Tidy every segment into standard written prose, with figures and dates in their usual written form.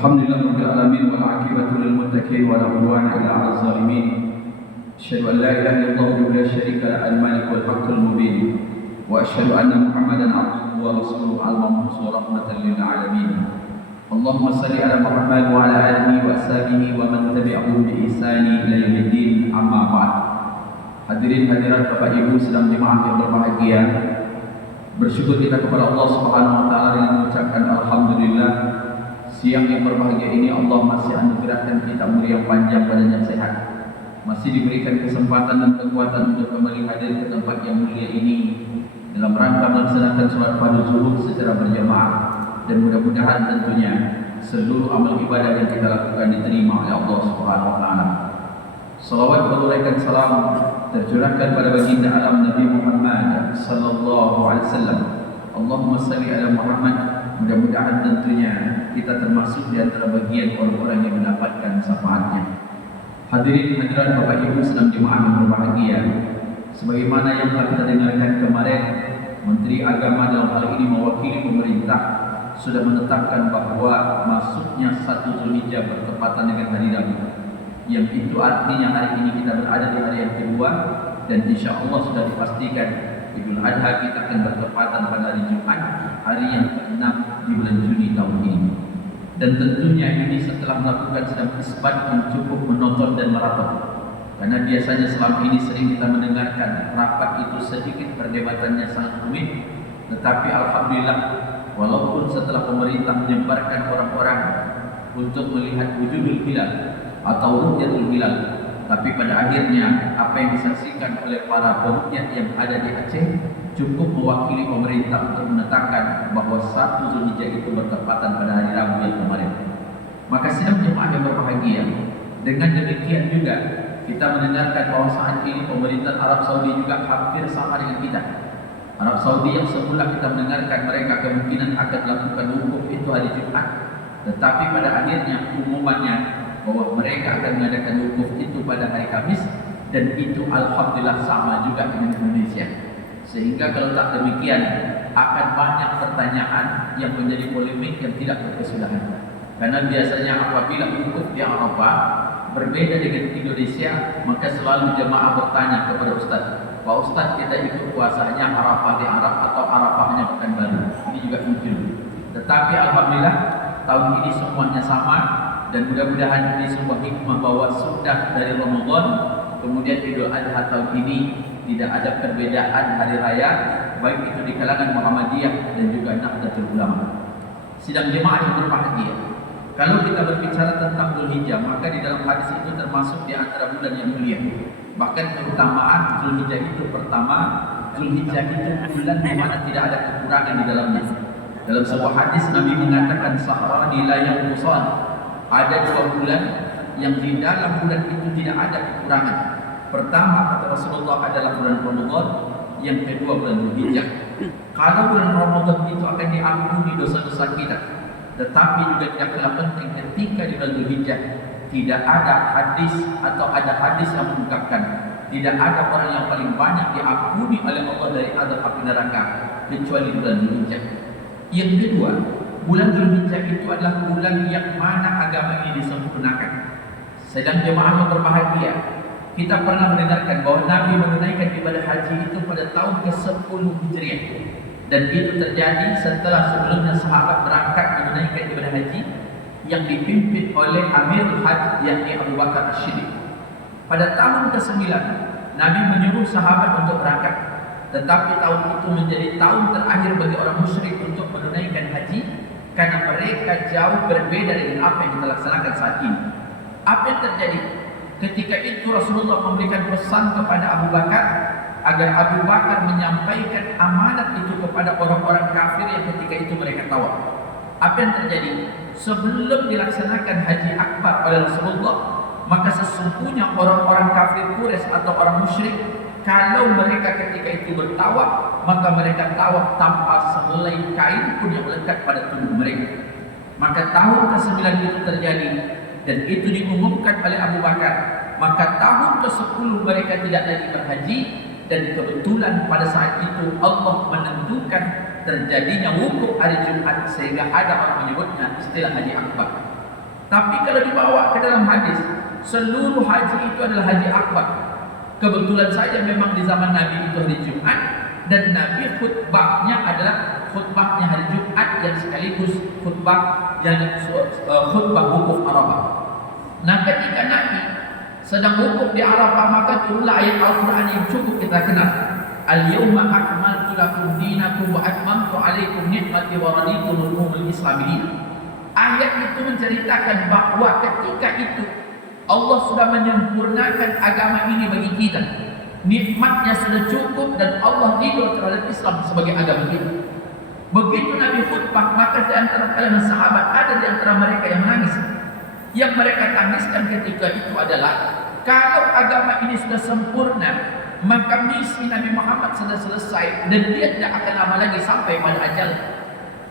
Alhamdulillah rabbil alamin wal 'aqibatu lil muttaqin wa la 'udwana illa 'alal zalimin. Asyhadu an la ilaha illallah wa la syarika lahu al-malikul haqqul mubin. Wa asyhadu anna Muhammadan 'abduhu wa rasuluhu al-mab'uts rahmatan lil 'alamin. Allahumma shalli ala Muhammad wa ala alihi wa sahbihi wa man tabi'ahum bi ihsani ila yaumiddin. Amma ba'd. Hadirin hadirat Bapak Ibu sedang jemaah yang berbahagia. Bersyukur kita kepada Allah Subhanahu wa taala dengan mengucapkan alhamdulillah. Siang yang berbahagia ini Allah masih anugerahkan kita umur yang panjang, badan yang sehat. Masih diberikan kesempatan dan kekuatan untuk kembali hadir ke tempat yang mulia ini dalam rangka melaksanakan sholat fardu zuhur secara berjamaah, dan mudah-mudahan tentunya seluruh amal ibadah yang kita lakukan diterima oleh Allah Subhanahu wa taala. Salawat dan salam tercurahkan pada baginda alam Nabi Muhammad sallallahu alaihi wasallam. Allahumma shalli ala Muhammad. Mudah-mudahan tentunya kita termasuk di antara bagian orang-orang yang mendapatkan syafaatnya. Hadirin hadirat Bapak Ibu sedang jemaah yang berbahagia, sebagaimana yang telah kita dengarkan kemarin, Menteri Agama dalam hal ini mewakili pemerintah sudah menetapkan bahwa masuknya 1 Zulhijjah bertepatan dengan hari Rabu, yang itu artinya hari ini kita berada di hari yang kedua, dan insya Allah sudah dipastikan Idul Adha kita akan bertepatan pada hari Jumat, hari yang ke-6 di bulan Juni tahun ini. Dan tentunya ini setelah melakukan sedang isbat yang cukup menonton dan maraton. Karena biasanya selama ini sering kita mendengarkan rapat itu sedikit perdebatannya sangat rumit, tetapi alhamdulillah walaupun setelah pemerintah menyebarkan orang-orang untuk melihat wujudul hilal atau ru'yatul hilal, tapi pada akhirnya apa yang disaksikan oleh para peruqyah yang ada di Aceh cukup mewakili pemerintah untuk menetapkan bahwa 1 Zulhijjah itu bertepatan pada hari Rabu yang kemarin. Maka sidang jemaah yang berbahagia, dengan demikian juga kita mendengarkan bahwa saat ini pemerintah Arab Saudi juga hampir sama dengan kita. Arab Saudi yang semula kita mendengarkan mereka kemungkinan akan melakukan wukuf itu hari Jumat, tetapi pada akhirnya umumannya bahwa mereka akan mengadakan wukuf itu pada hari Kamis, dan itu alhamdulillah sama juga dengan Indonesia. Sehingga kalau tak demikian akan banyak pertanyaan yang menjadi polemik yang tidak berkesudahan. Karena biasanya apabila wukuf di Arafah berbeda dengan Indonesia, maka selalu jemaah bertanya kepada Ustaz, Pak Ustaz, kita ikut puasanya Arafah di Arab atau Arafahnya Pekanbaru? Ini juga muncul. Tetapi alhamdulillah tahun ini semuanya sama, dan mudah-mudahan ini sebuah hikmah bahwa sudah dari Ramadan kemudian Idul Adha tahun ini tidak ada perbedaan hari raya, baik itu di kalangan Muhammadiyah dan juga Nahdlatul Ulama. Sidang jemaah yang berbahagia, kalau kita berbicara tentang Zulhijjah, maka di dalam hadis itu termasuk di antara bulan yang mulia. Bahkan keutamaan Zulhijjah itu pertama, Zulhijjah itu bulan di mana tidak ada kekurangan di dalamnya. Dalam sebuah hadis Nabi mengatakan sahrani la yanqusan. Ada 2 bulan yang di dalam bulan itu tidak ada kekurangan. Pertama kata Rasulullah adalah bulan Ramadan, yang kedua bulan Zulhijjah. Kalau bulan Ramadan itu akan diampuni dosa-dosa kita, tetapi juga tidak kalah penting ketika di bulan Zulhijjah tidak ada hadis atau ada hadis yang mengungkapkan tidak ada orang yang paling banyak diampuni oleh Allah dari azab api neraka kecuali bulan Zulhijjah. Yang kedua, bulan Zulhijjah itu adalah bulan yang mana agama ini disempurnakan. Sedang jemaah yang berbahagia, kita pernah mendengarkan bahwa Nabi menunaikan ibadah haji itu pada tahun ke-10 Hijriah, dan itu terjadi setelah sebelumnya sahabat berangkat menunaikan ibadah haji yang dipimpin oleh Amirul Hajj yakni Abu Bakar As-Siddiq. Pada tahun ke-9 Nabi menyuruh sahabat untuk berangkat, tetapi tahun itu menjadi tahun terakhir bagi orang musyrik untuk menunaikan haji, karena mereka jauh berbeda dengan apa yang kita laksanakan saat ini. Apa yang terjadi? Ketika itu Rasulullah memberikan pesan kepada Abu Bakar agar Abu Bakar menyampaikan amanat itu kepada orang-orang kafir yang ketika itu mereka tawaf. Apa yang terjadi? Sebelum dilaksanakan haji akbar oleh Rasulullah, maka sesungguhnya orang-orang kafir Quraisy atau orang musyrik, kalau mereka ketika itu bertawaf, maka mereka tawaf tanpa sehelai kain pun yang melekat pada tubuh mereka. Maka tahun ke-9 itu terjadi, dan itu diumumkan oleh Abu Bakar. Maka tahun ke-10 mereka tidak lagi berhaji, dan kebetulan pada saat itu Allah menentukan terjadinya wukuf hari Jumat, sehingga ada orang menyebutnya istilah haji akbar. Tapi kalau dibawa ke dalam hadis, seluruh haji itu adalah haji akbar. Kebetulan saja memang di zaman Nabi itu hari Jumat, dan Nabi khutbahnya adalah khutbahnya hari Jumat yang sekaligus khutbah wukuf Arafah. Nah, ketika Nabi sedang wukuf di Arafah, maka turunlah ayat Al-Quran yang cukup kita kenal. Al-yawma akmaltu lakum dinakum wa atmamtu alaikum ni'mati wa raditu lakumul Islam dinan. Ayat itu menceritakan bahwa ketika itu Allah sudah menyempurnakan agama ini bagi kita. Nikmatnya sudah cukup dan Allah ridho terhadap Islam sebagai agama kita. Begitu Nabi khutbah, maka di antara kalangan sahabat ada di antara mereka yang menangis. Yang mereka tangiskan ketika itu adalah, kalau agama ini sudah sempurna, maka misi Nabi Muhammad sudah selesai dan dia tidak akan lama lagi sampai pada ajal.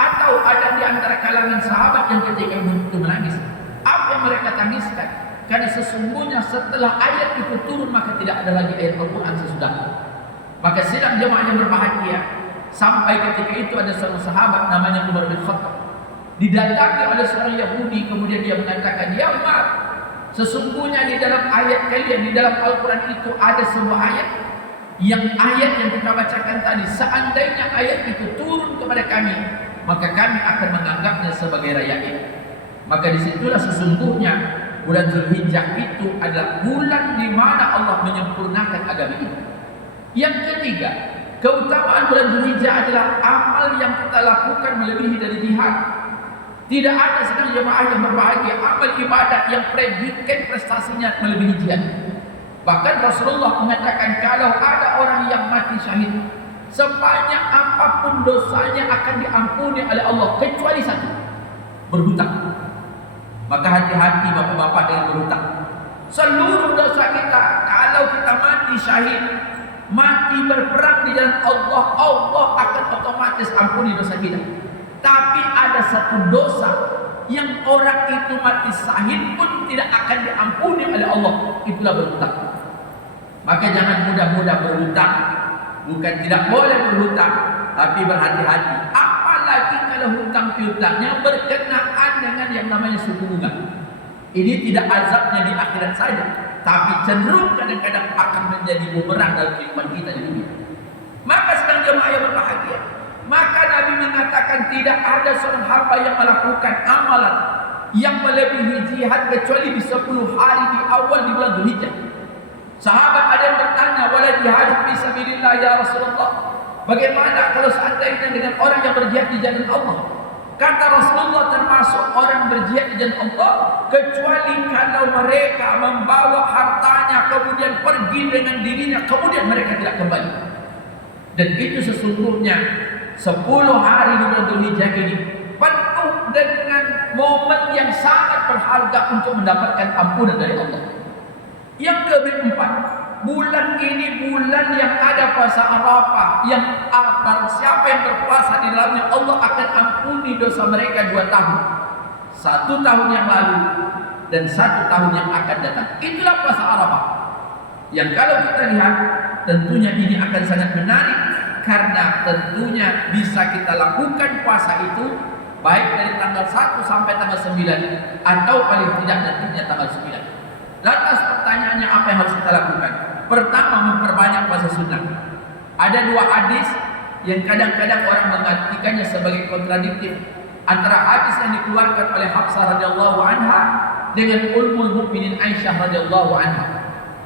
Atau ada di antara kalangan sahabat yang ketika itu menangis. Apa yang mereka tangiskan? Karena sesungguhnya setelah ayat itu turun, maka tidak ada lagi ayat Al-Quran sesudah. Maka sidang jemaah yang berbahagia, sampai ketika itu ada seorang sahabat namanya Umar bin Khattab, didatangi oleh seorang Yahudi, kemudian dia mengatakan, "Ya Umar, sesungguhnya di dalam ayat kalian, di dalam Al-Quran itu ada sebuah ayat yang kita bacakan tadi, seandainya ayat itu turun kepada kami, maka kami akan menganggapnya sebagai rakyat." Maka disitulah sesungguhnya bulan Zulhijjah itu adalah bulan di mana Allah menyempurnakan agama ini. Yang ketiga, keutamaan bulan Zulhijjah adalah amal yang kita lakukan melebihi dari jihad. Tidak ada sedang jemaah yang berbahagia amal ibadah yang predikat prestasinya melebihi jihad. Bahkan Rasulullah mengatakan, kalau ada orang yang mati syahid, sebanyak apapun dosanya akan diampuni oleh Allah kecuali satu, berhutang. Maka hati-hati bapak-bapak dengan berhutang. Seluruh dosa kita, kalau kita mati syahid, mati berperang di jalan Allah, Allah akan otomatis ampuni dosa kita. Tapi ada satu dosa yang orang itu mati syahid pun tidak akan diampuni oleh Allah, itulah berhutang. Maka jangan mudah-mudah berhutang. Bukan tidak boleh berhutang, tapi berhati-hati. Apalagi kalau hutang piutangnya berkenaan dengan yang namanya suku bunga. Ini tidak azabnya di akhirat saja, tapi cenderung kadang-kadang akan menjadi bumerang dalam kehidupan kita di dunia. Maka sedang jemaah yang berbahagia, maka Nabi mengatakan tidak ada seorang hamba yang melakukan amalan yang melebihi jihad kecuali di 10 hari di awal di bulan Dzulhijjah. Sahabat ada yang bertanya, wala jihad fi sabilillah ya Rasulullah, bagaimana kalau seandainya dengan orang yang berjihad di jalan Allah? Kata Rasulullah, termasuk orang berjihad di jalan Allah kecuali kalau mereka membawa hartanya kemudian pergi dengan dirinya, kemudian mereka tidak kembali. Dan itu sesungguhnya 10 hari di bulan Dzulhijjah ini penuh dengan momen yang sangat berharga untuk mendapatkan ampunan dari Allah. Yang keempat, bulan ini bulan yang ada puasa Arafah, yang barang siapa yang berpuasa di dalamnya, Allah akan ampuni dosa mereka 2 tahun. 1 tahun yang lalu dan 1 tahun yang akan datang. Itulah puasa Arafah. Yang kalau kita lihat, tentunya ini akan sangat menarik, karena tentunya bisa kita lakukan puasa itu baik dari tanggal 1 sampai tanggal 9, atau paling tidak nantinya tanggal 9. Lantas pertanyaannya, apa yang harus kita lakukan? Pertama, memperbanyak puasa sunnah. Ada 2 hadis yang kadang-kadang orang mengartikannya sebagai kontradiktif, antara hadis yang dikeluarkan oleh Hafsah radhiyallahu anha dengan Ummul Mukminin Aisyah radhiyallahu anha.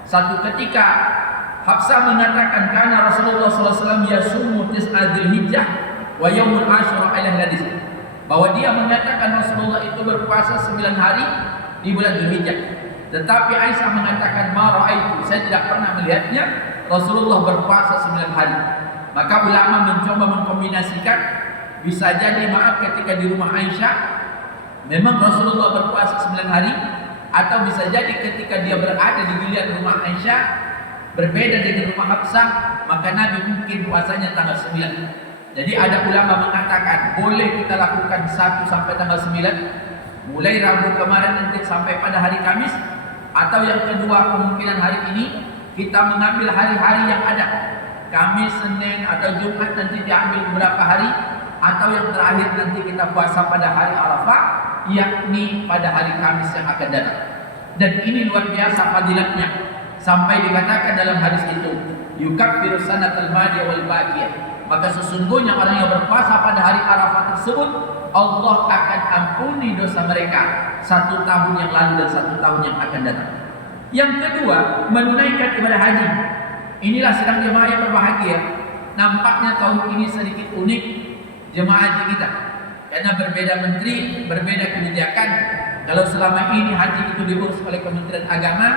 Satu ketika Hafsah mengatakan, karena Rasulullah SAW yasumu tis'a Dzulhijjah wa yaumul Asyura ala hadis, bahwa dia mengatakan Rasulullah itu berpuasa 9 hari di bulan Dzulhijjah. Tetapi Aisyah mengatakan, ma ra'aitu, saya tidak pernah melihatnya Rasulullah berpuasa 9 hari. Maka ulama mencoba mengkombinasikan, bisa jadi maaf ketika di rumah Aisyah memang Rasulullah berpuasa 9 hari, atau bisa jadi ketika dia berada di giliran rumah Aisyah berbeda dengan rumah Hafsah, maka Nabi mungkin puasanya tanggal 9. Jadi ada ulama mengatakan boleh kita lakukan 1 sampai tanggal 9, mulai Rabu kemarin nanti sampai pada hari Kamis, atau yang kedua kemungkinan hari ini kita mengambil hari-hari yang ada, Kamis, Senin atau Jumat, nanti diambil beberapa hari, atau yang terakhir nanti kita puasa pada hari Arafah, yakni pada hari Kamis yang akan datang. Dan ini luar biasa fadilatnya, sampai dikatakan dalam hadis itu, yukaffiru sanatal madiyah wal baqiyah. Maka sesungguhnya orang yang berpuasa pada hari Arafah tersebut, Allah akan ampuni dosa mereka 1 tahun yang lalu dan 1 tahun yang akan datang. Yang kedua, menunaikan ibadah haji. Inilah sedang jemaah yang berbahagia. Nampaknya tahun ini sedikit unik jemaah haji kita, karena berbeda menteri, berbeda kebijakan. Kalau selama ini haji itu diurus oleh Kementerian Agama,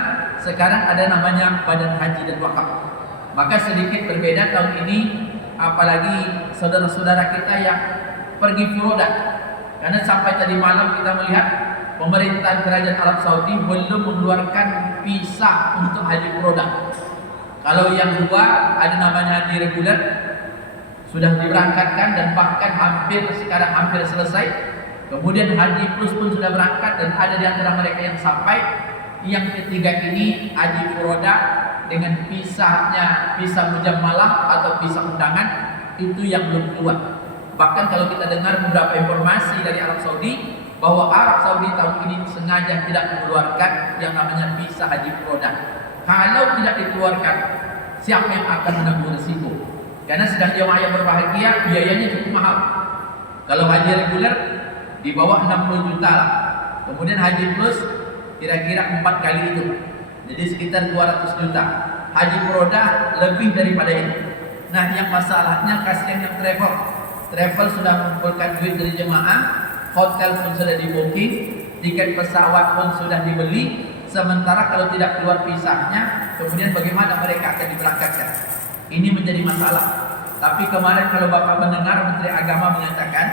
sekarang ada namanya Badan Haji dan Wakaf. Maka sedikit berbeda tahun ini, apalagi saudara-saudara kita yang pergi furoda. Karena sampai tadi malam kita melihat pemerintahan Kerajaan Arab Saudi belum mengeluarkan visa untuk haji furoda. Kalau yang dua ada namanya haji reguler, sudah diberangkatkan dan bahkan sekarang hampir selesai. Kemudian haji plus pun sudah berangkat dan ada di antara mereka yang sampai. Yang ketiga ini haji furoda dengan visanya, visa mujammalah atau visa undangan, itu yang belum keluar. Bahkan kalau kita dengar beberapa informasi dari Arab Saudi bahwa Arab Saudi tahun ini sengaja tidak mengeluarkan yang namanya visa haji furoda. Kalau tidak dikeluarkan, siapa yang akan menanggung risiko? Karena sedang jemaah yang berbahagia, biayanya cukup mahal. Kalau haji reguler di bawah 60 juta lah. Kemudian haji plus kira-kira 4 kali itu. Jadi sekitar 200 juta. Haji furoda lebih daripada itu. Nah, yang masalahnya kasihan yang travel. Travel sudah mengumpulkan duit dari jemaah, hotel pun sudah di-booking, tiket pesawat pun sudah dibeli. Sementara kalau tidak keluar visanya, kemudian bagaimana mereka akan diberangkatkan? Ini menjadi masalah. Tapi kemarin kalau Bapak mendengar Menteri Agama menyatakan,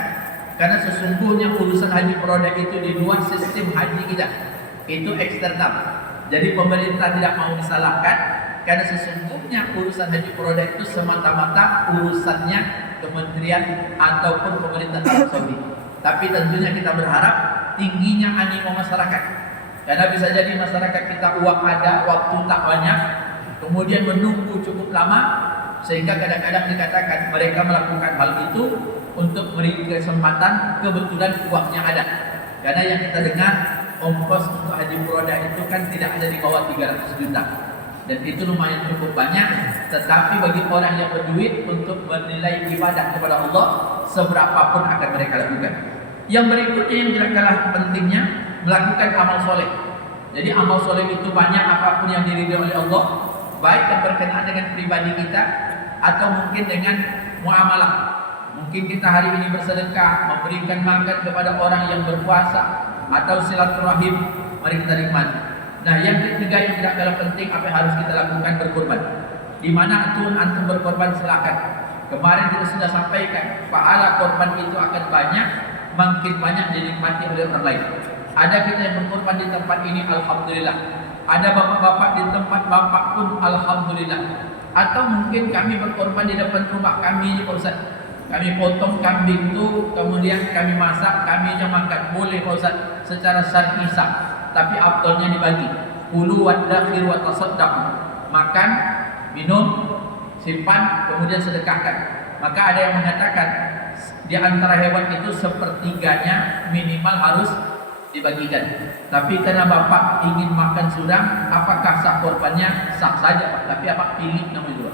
karena sesungguhnya urusan haji furoda itu di luar sistem haji kita, itu eksternal. Jadi pemerintah tidak mau disalahkan, karena sesungguhnya urusan haji furoda itu semata-mata urusannya kementerian ataupun pemerintah Arab Saudi. Tapi tentunya kita berharap tingginya animo masyarakat. Karena bisa jadi masyarakat kita uang ada, waktu tak banyak, kemudian menunggu cukup lama, sehingga kadang-kadang dikatakan mereka melakukan hal itu untuk memberi kesempatan kebetulan uangnya ada. Karena yang kita dengar ongkos untuk haji furoda itu kan tidak ada di bawah 300 juta. Dan itu lumayan cukup banyak, tetapi bagi orang yang berduit untuk menilai ibadah kepada Allah, seberapapun akan mereka lakukan. Yang berikutnya yang tidak kalah pentingnya, melakukan amal soleh. Jadi amal soleh itu banyak, apapun yang diridhoi oleh Allah, baik yang berkenaan dengan pribadi kita atau mungkin dengan muamalah. Mungkin kita hari ini bersedekah, memberikan makan kepada orang yang berpuasa, atau silaturahim, mari kita nikmati. Nah, yang ketiga yang tidak kalah penting, apa yang harus kita lakukan? Berkorban. Di mana antum berkorban, silakan. Kemarin kita sudah sampaikan, pahala korban itu akan banyak, makin banyak dinikmati oleh orang lain. Ada kita yang berkorban di tempat ini, alhamdulillah. Ada bapak-bapak di tempat bapak pun, alhamdulillah. Atau mungkin kami berkorban di depan rumah kami, Pak Ustaz. Kami potong kambing itu, kemudian kami masak, kami yang makan. Boleh Pak Ustaz, secara syar'i sah. Tapi afdalnya dibagi. Kulu wadakhir wa tasaddaq. Makan, minum, simpan, kemudian sedekahkan. Maka ada yang mengatakan di antara hewan itu sepertiganya minimal harus dibagikan. Tapi karena bapak ingin makan sudah, apakah sah korbannya? Sah saja Pak. Tapi apa pilih namanya dua.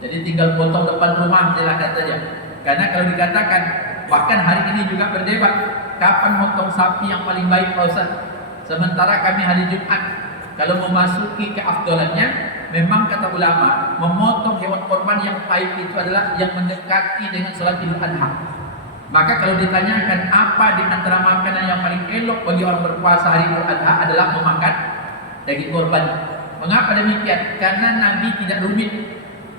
Jadi tinggal potong depan rumah, silakan saja. Karena kalau dikatakan, bahkan hari ini juga berdebat, kapan motong sapi yang paling baik Pak Ustaz? Sementara kami hari Jumat, kalau memasuki keafdalannya, memang kata ulama, memotong hewan korban yang baik itu adalah yang mendekati dengan salat Idul Adha. Maka kalau ditanyakan apa di antara makanan yang paling elok bagi orang berpuasa hari Idul Adha adalah memakan daging korban. Mengapa demikian? Karena Nabi tidak rumit.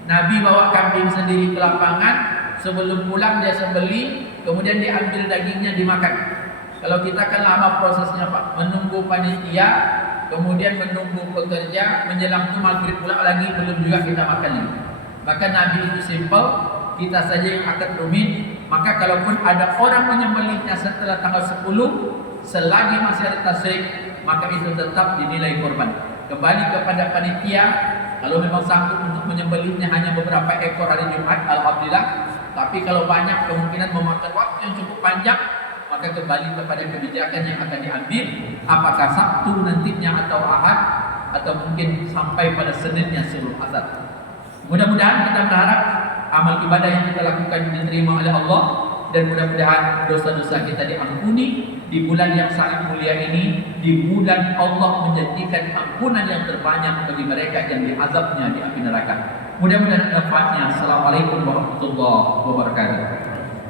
Nabi bawa kambing sendiri ke lapangan, sebelum pulang dia sembelih, kemudian diambil dagingnya dimakan. Kalau kita kan lama prosesnya Pak, menunggu panitia, kemudian menunggu pekerja, menjelang itu maghrib pula lagi, belum juga kita makan ini. Maka Nabi itu simple, kita saja yang akan rumit. Maka kalaupun ada orang menyembelihnya setelah tanggal 10, selagi masih ada tasyrik, maka itu tetap dinilai korban. Kembali kepada panitia, kalau memang sanggup untuk menyembelihnya hanya beberapa ekor hari Jumat, alhamdulillah. Tapi kalau banyak kemungkinan memakan waktu yang cukup panjang, maka kembali kepada kebijakan yang akan diambil, apakah Sabtu nantinya atau Ahad, atau mungkin sampai pada Seninnya sebelum azan. Mudah-mudahan kita berharap amal ibadah yang kita lakukan diterima oleh Allah, dan mudah-mudahan dosa-dosa kita diampuni di bulan yang sangat mulia ini, di bulan Allah menjanjikan ampunan yang terbanyak bagi mereka yang diazabnya di api neraka. Mudah-mudahan manfaatnya. Assalamualaikum warahmatullahi wabarakatuh.